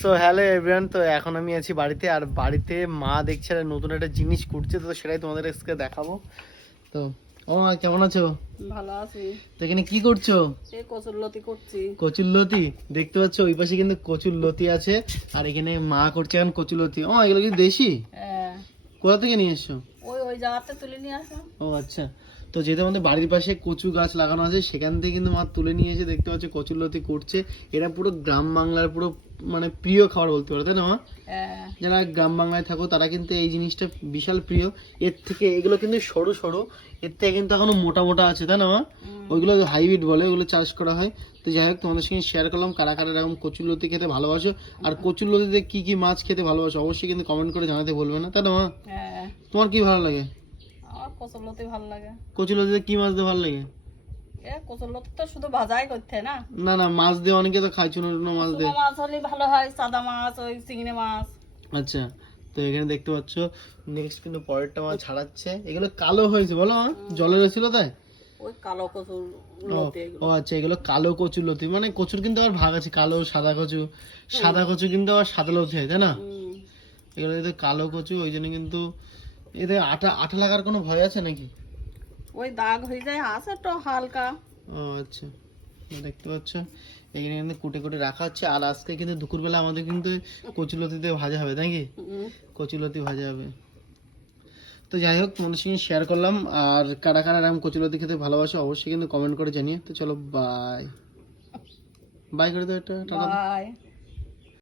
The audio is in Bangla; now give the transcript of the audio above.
তো হ্যালো এভরিওয়ান তো এখন আমি আছি বাড়িতে আর বাড়িতে মা দেখছে একটা নতুন একটা জিনিস করছে তো সেটাই তোমাদের আজকে দেখাবো। তো ও মা কেমন আছো? ভালো আছি। তো এখানে কি করছ? এই কচুর লতি করছি। কচুর লতি দেখতে পাচ্ছ ওই পাশে কিন্তু কচুর লতি আছে আর এখানে মা করছে এখন কচুর লতি ও এগুলো কি দেশি? হ্যাঁ, কোথা থেকে নিয়ে এসছো? ওই ওই জায়গাতে তুলে নিয়ে আসো ও আচ্ছা। তো যেহেতু আমাদের বাড়ির পাশে কচু গাছ লাগানো আছে সেখান থেকে কিন্তু মা তুলে নিয়ে এসে দেখতে পাচ্ছ কচুর লতি করছে। এটা পুরো গ্রাম বাংলার পুরো মানে প্রিয় খাবার বলতে পারো তাই না মা? হ্যাঁ, যারা গ্রাম বাংলায় থাকো তারা কিন্তু এই জিনিসটা বিশাল প্রিয়। এর থেকে এগুলো কিন্তু সরু সরু এর থেকে কিন্তু এখনও মোটা মোটা আছে তাই না মা? ওইগুলো হাইব্রিড বলে ওগুলো চাষ করা হয়। তো যাই হোক তোমাদের সঙ্গে শেয়ার করলাম কারা কারা এরকম কচুর লতি খেতে ভালোবাসো। আর কচুর লতিতে কি কি মাছ খেতে ভালোবাসো অবশ্যই কিন্তু কমেন্ট করে জানাতে বলবে না তাই না মা? হ্যাঁ। তোমার কি ভালো লাগে? কচুর ভালো লাগে। কি মাছ দিয়ে ভালো লাগে? তো শুধু ভাজাই করতে না? না না মাছ দিয়ে অনেকে তো খায় চুনো টুনো মাছ দিয়ে। মাছ হলে ভালো হয় সাদা মাছ ওই চিংড়ি মাছ। আচ্ছা তো এখানে দেখতে পাচ্ছ নেক্সট কিন্তু পরেরটা মাছ ছাড়াচ্ছে। এগুলো কালো হয়েছে বলো মা? জলে রয়েছিল তাই? ওই কালো কচুর ও আচ্ছা এগুলো কালো কচুর লতি মানে কচুর কিন্তু আবার ভাগ আছে কালো সাদা কচু। সাদা কচু কিন্তু আবার সাদা লতি হয় তাই না? এগুলো যদি কালো কচু ওই জন্য কিন্তু এতে আটা আটা লাগার কোনো ভয় আছে নাকি? ওই দাগ হয়ে যায় আছে তো হালকা। ও আচ্ছা। দেখতে পাচ্ছ। এখানে কিন্তু কুটে কুটে রাখা হচ্ছে। আর আজকে কিন্তু দুপুরবেলা আমাদের কিন্তু কচুলতিতে ভাজা হবে নাকি কচুলতি ভাজা হবে। তো যাই হোক তোমাদের সঙ্গে শেয়ার করলাম। আর কারা কারা এরকম কচুলতি খেতে ভালোবাসে অবশ্যই কিন্তু কমেন্ট করে জানিয়ে তো চলো বাই বাই করে দাও একটা বাই